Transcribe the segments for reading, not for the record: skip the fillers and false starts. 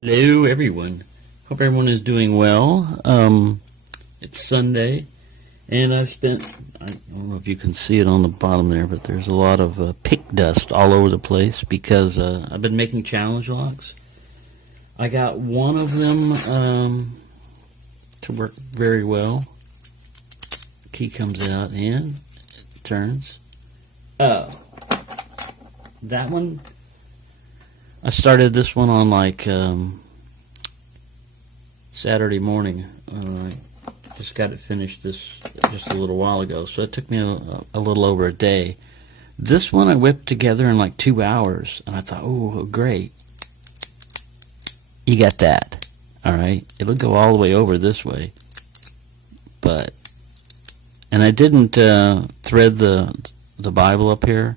Hello, everyone. Hope everyone is doing well. It's Sunday, and I don't know if you can see it on the bottom there, but there's a lot of pick dust all over the place because I've been making challenge locks. I got one of them to work very well. Key comes out and it turns. Oh, that one. I started this one on Saturday morning. I just got it finished just a little while ago, so it took me a little over a day. This one I whipped together in like 2 hours, and I thought, oh, great. You got that. All right. It'll go all the way over this way. And I didn't thread the Bible up here.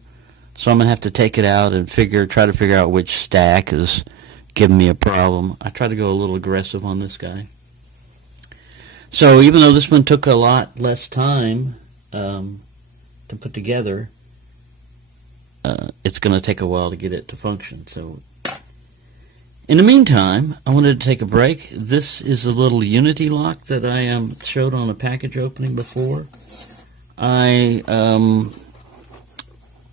So I'm going to have to take it out and try to figure out which stack is giving me a problem. I try to go a little aggressive on this guy. So even though this one took a lot less time to put together, it's going to take a while to get it to function. So in the meantime, I wanted to take a break. This is a little Unity lock that I showed on a package opening before.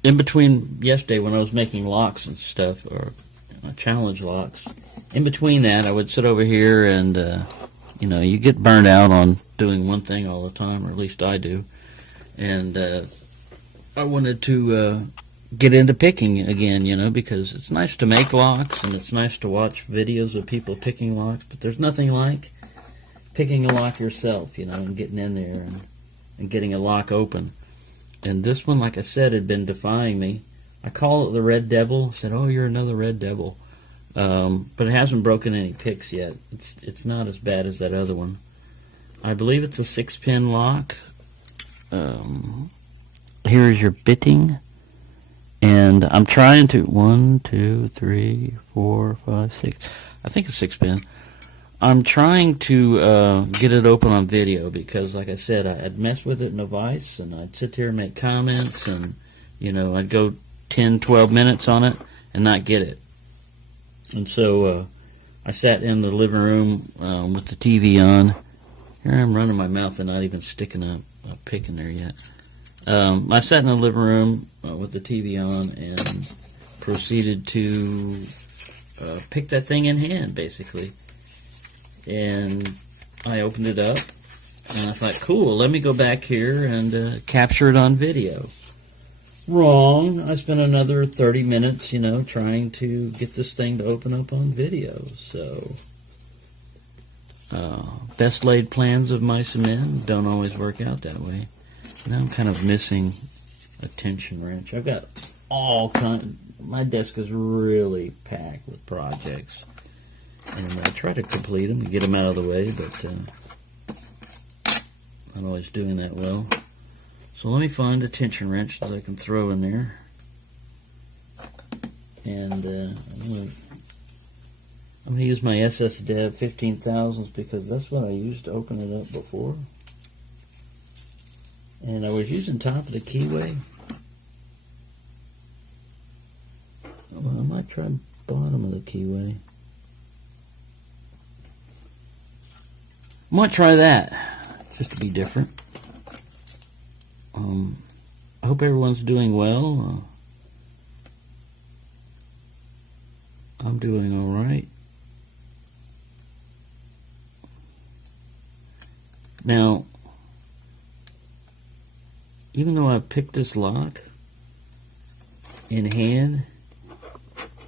In between yesterday when I was making locks and stuff, or challenge locks, in between that I would sit over here and, you get burned out on doing one thing all the time, or at least I do. And I wanted to get into picking again, because it's nice to make locks and it's nice to watch videos of people picking locks, but there's nothing like picking a lock yourself, and getting in there and getting a lock open. And this one, like I said, had been defying me. I call it the Red Devil. I said, oh, you're another Red Devil. But it hasn't broken any picks yet. It's not as bad as that other one. I believe it's a 6-pin lock. Here is your bitting. And I'm trying to, 1, 2, 3, 4, 5, 6. I think it's 6-pin. I'm trying to get it open on video because, like I said, I'd mess with it in a vise, and I'd sit here and make comments, and, I'd go 10, 12 minutes on it and not get it. And so I sat in the living room with the TV on. Here I'm running my mouth and not even sticking a pick in there yet. I sat in the living room with the TV on and proceeded to pick that thing in hand, basically. And I opened it up, and I thought, cool, let me go back here and capture it on video. Wrong. I spent another 30 minutes, trying to get this thing to open up on video. So, best laid plans of mice and men don't always work out that way. I'm kind of missing a tension wrench. I've got all kinds. My desk is really packed with projects. And I try to complete them and get them out of the way, but not always doing that well. So let me find a tension wrench that I can throw in there. And I'm going to use my SSPP'D 15,000s because that's what I used to open it up before. And I was using top of the keyway. Well, I might try bottom of the keyway. I might try that, just to be different. I hope everyone's doing well. I'm doing all right. Now, even though I picked this lock in hand,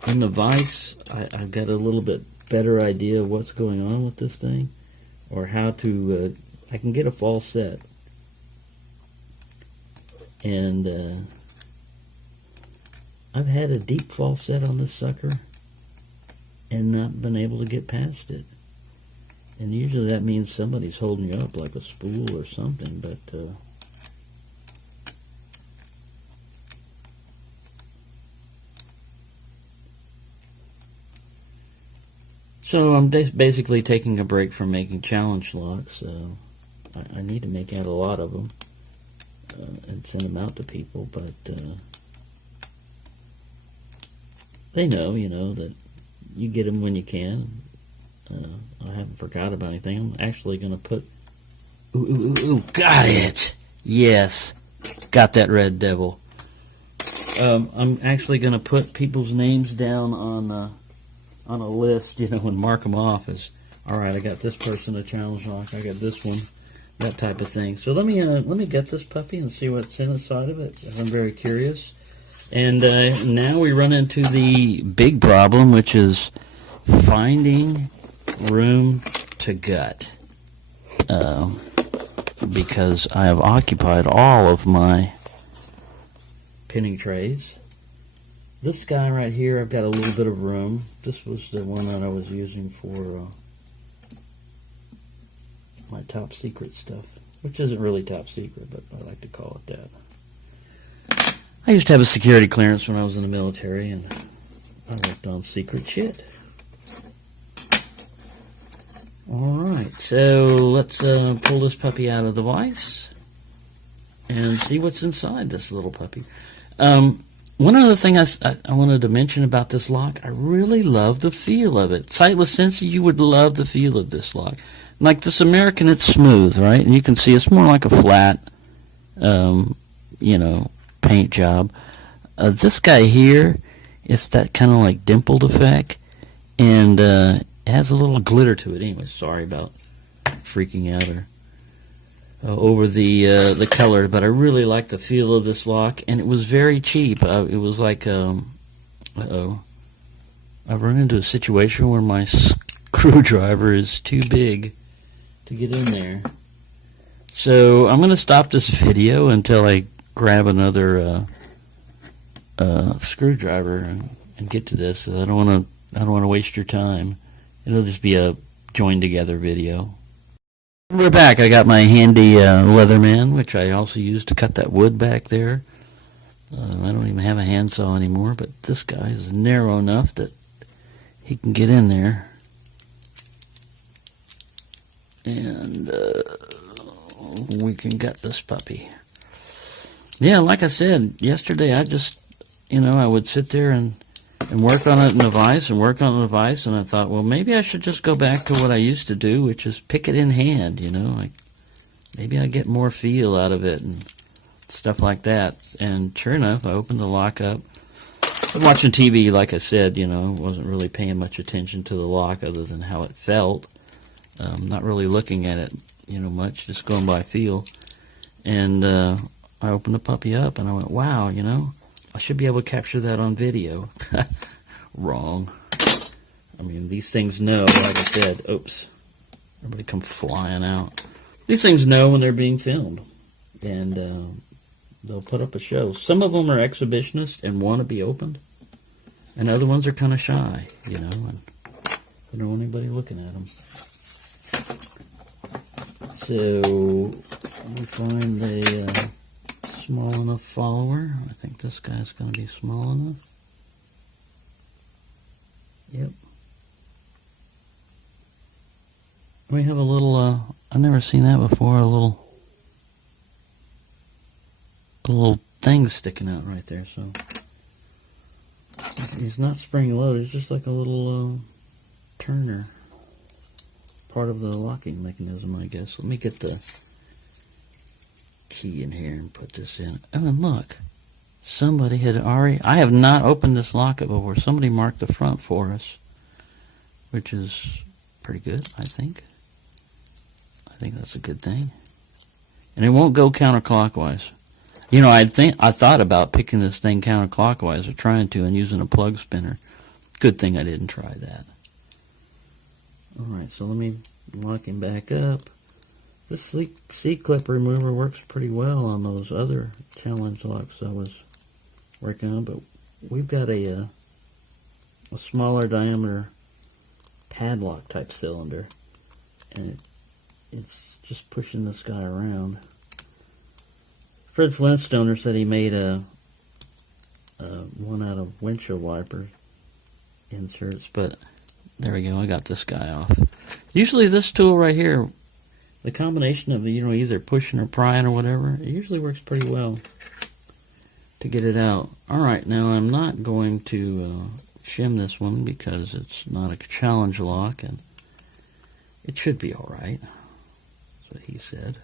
in the vise, I've got a little bit better idea of what's going on with this thing. Or how to, I can get a false set. And I've had a deep false set on this sucker and not been able to get past it. And usually that means somebody's holding you up like a spool or something, but so I'm basically taking a break from making challenge locks. I need to make out a lot of them and send them out to people, but they know, that you get them when you can. I haven't forgot about anything. I'm actually going to put... Ooh, got it! Yes, got that red devil. I'm actually going to put people's names down on a list, and mark them off as, all right, I got this person a challenge lock, I got this one, that type of thing. So let me get this puppy and see what's inside of it. I'm very curious. And now we run into the big problem, which is finding room to gut. Because I have occupied all of my pinning trays. This guy right here, I've got a little bit of room. This was the one that I was using for my top secret stuff, which isn't really top secret, but I like to call it that. I used to have a security clearance when I was in the military, and I worked on secret shit. Alright, so let's pull this puppy out of the vise and see what's inside this little puppy. One other thing I wanted to mention about this lock, I really love the feel of it. Sightless sensor, you would love the feel of this lock. Like this American, it's smooth, right? And you can see it's more like a flat, paint job. This guy here, it's that kind of like dimpled effect, and it has a little glitter to it. Anyway, sorry about freaking out or over the color, but I really like the feel of this lock, and it was very cheap. It was like, I run into a situation where my screwdriver is too big to get in there. So I'm going to stop this video until I grab another screwdriver and get to this. I don't want to waste your time. It'll just be a joined together video. We're back. I got my handy Leatherman, which I also use to cut that wood back there. I don't even have a handsaw anymore, but this guy is narrow enough that he can get in there. And we can gut this puppy. Yeah, like I said yesterday, I just, I would sit there and work on it in the vise and work on the vise, and I thought, well, maybe I should just go back to what I used to do, which is pick it in hand, like maybe I get more feel out of it and stuff like that. And sure enough, I opened the lock up. I was watching TV, like I said, wasn't really paying much attention to the lock other than how it felt. Not really looking at it, much, just going by feel. And I opened the puppy up, and I went, wow, I should be able to capture that on video. Wrong. I mean, these things know, like I said, oops, everybody come flying out. These things know when they're being filmed, and they'll put up a show. Some of them are exhibitionists and want to be opened, and other ones are kind of shy, and they don't want anybody looking at them. So, we find a small enough follower. I think this guy's going to be small enough. Yep. We have a little, I've never seen that before, a little thing sticking out right there, so he's not spring loaded, it's just like a little turner. Part of the locking mechanism, I guess. Let me get the key in here and put this in. Oh, and look, somebody had already, I have not opened this lock up before. Somebody marked the front for us, which is pretty good, I think. I think that's a good thing. And it won't go counterclockwise. I thought about picking this thing counterclockwise or trying to and using a plug spinner. Good thing I didn't try that. Alright, so let me lock him back up. This C-clip remover works pretty well on those other challenge locks I was working on, but we've got a smaller diameter padlock type cylinder, and it's just pushing this guy around. Fred Flintstoner said he made a one out of windshield wiper inserts, but there we go, I got this guy off. Usually this tool right here, the combination of either pushing or prying or whatever, it usually works pretty well to get it out. Alright, now I'm not going to shim this one because it's not a challenge lock, and It should be all right. That's what he said.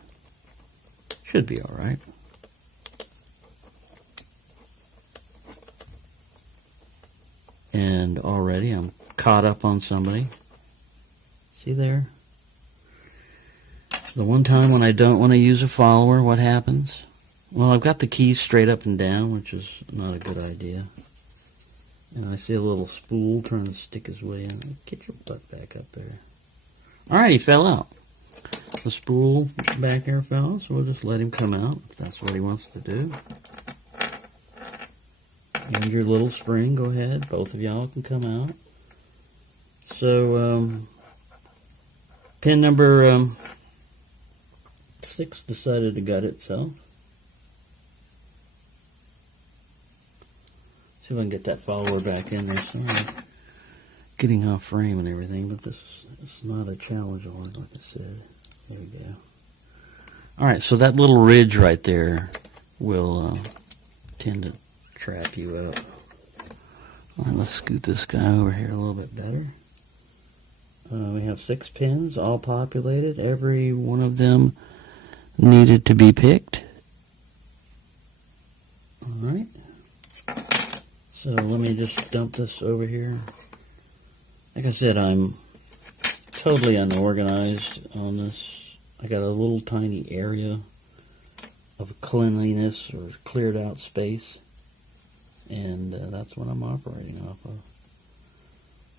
Should be all right. And already I'm caught up on somebody. See there? The one time when I don't want to use a follower, what happens? Well, I've got the keys straight up and down, which is not a good idea. And I see a little spool trying to stick his way in. Get your butt back up there. Alright, he fell out. The spool back there fell, so we'll just let him come out if that's what he wants to do. And your little spring, go ahead. Both of y'all can come out. So, pin number 6 decided to gut itself. See if I can get that follower back in there. Sorry. Getting off frame and everything, but this is not a challenge like I said. There we go. Alright, so that little ridge right there will tend to trap you up. Alright, let's scoot this guy over here a little bit better. We have 6 pins, all populated. Every one of them needed to be picked. Alright. So let me just dump this over here. Like I said, I'm totally unorganized on this. I got a little tiny area of cleanliness or cleared out space. And that's what I'm operating off of.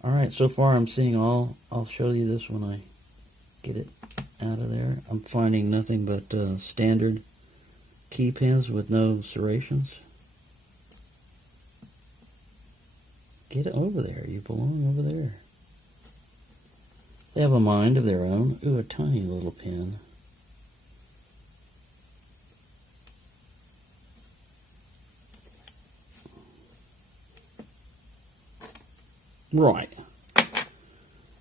Alright, so far I'm seeing all. I'll show you this when I get it out of there. I'm finding nothing but standard key pins with no serrations. Get over there. You belong over there. They have a mind of their own. Ooh, a tiny little pin. Right.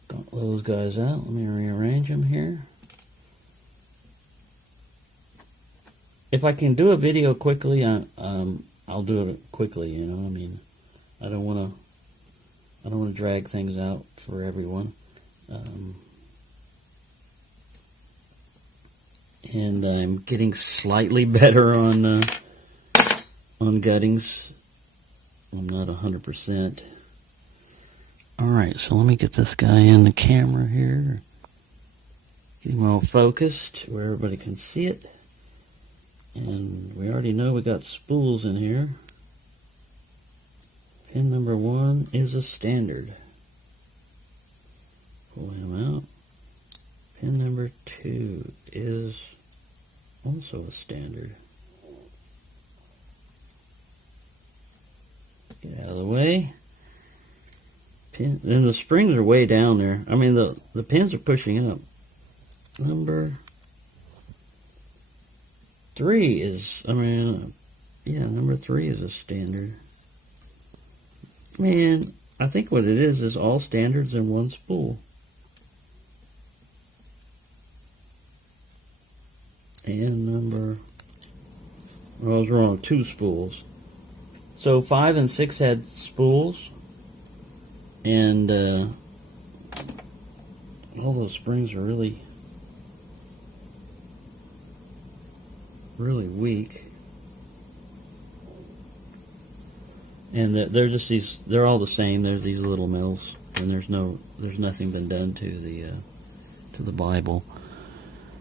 Got those guys out. Let me rearrange them here. If I can do a video quickly, I'll do it quickly. You know, I mean, I don't want to drag things out for everyone. And I'm getting slightly better on guttings. I'm not 100%. Alright, so let me get this guy in the camera here. Get him all focused where everybody can see it. And we already know we got spools in here. Pin number 1 is a standard. Pull him out. Pin number 2 is also a standard. Get out of the way. Pin, and the springs are way down there. I mean, the pins are pushing up. Number 3 is, number 3 is a standard. Man, I think what it is all standards in one spool. And I was wrong, 2 spools. So 5 and 6 had spools. And all those springs are really weak. And they're just these. They're all the same. There's these little mills, and there's nothing been done to the Bible.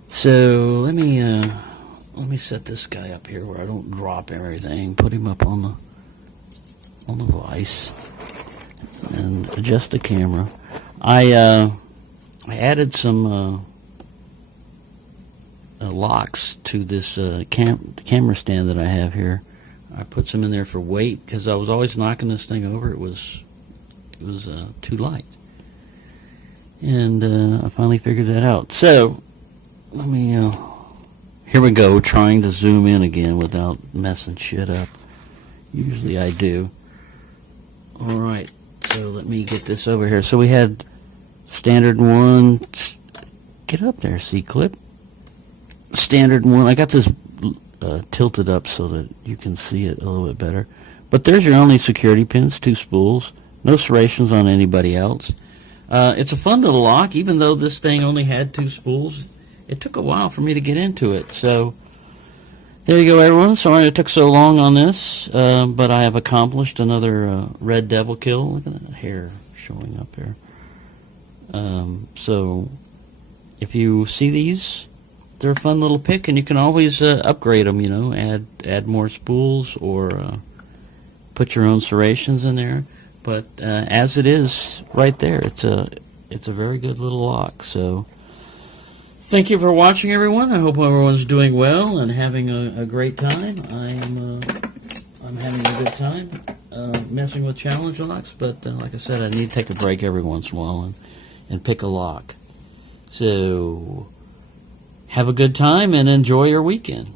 So let me set this guy up here where I don't drop everything. Put him up on the vise. And adjust the camera. I added some locks to this camera stand that I have here. I put some in there for weight because I was always knocking this thing over. It was too light, and I finally figured that out. So let me. Here we go. Trying to zoom in again without messing shit up. Usually I do. All right. So let me get this over here. So we had standard 1. Get up there, C-clip. Standard 1. I got this tilted up so that you can see it a little bit better. But there's your only security pins, 2 spools. No serrations on anybody else. It's a fun little lock, even though this thing only had 2 spools. It took a while for me to get into it. So there you go, everyone. Sorry it took so long on this, but I have accomplished another red devil kill. Look at that hair showing up here. So if you see these, they're a fun little pick, and you can always upgrade them, add more spools or put your own serrations in there. But as it is right there, it's a very good little lock. So thank you for watching, everyone. I hope everyone's doing well and having a great time. I'm having a good time messing with challenge locks, but like I said, I need to take a break every once in a while and pick a lock. So have a good time and enjoy your weekend.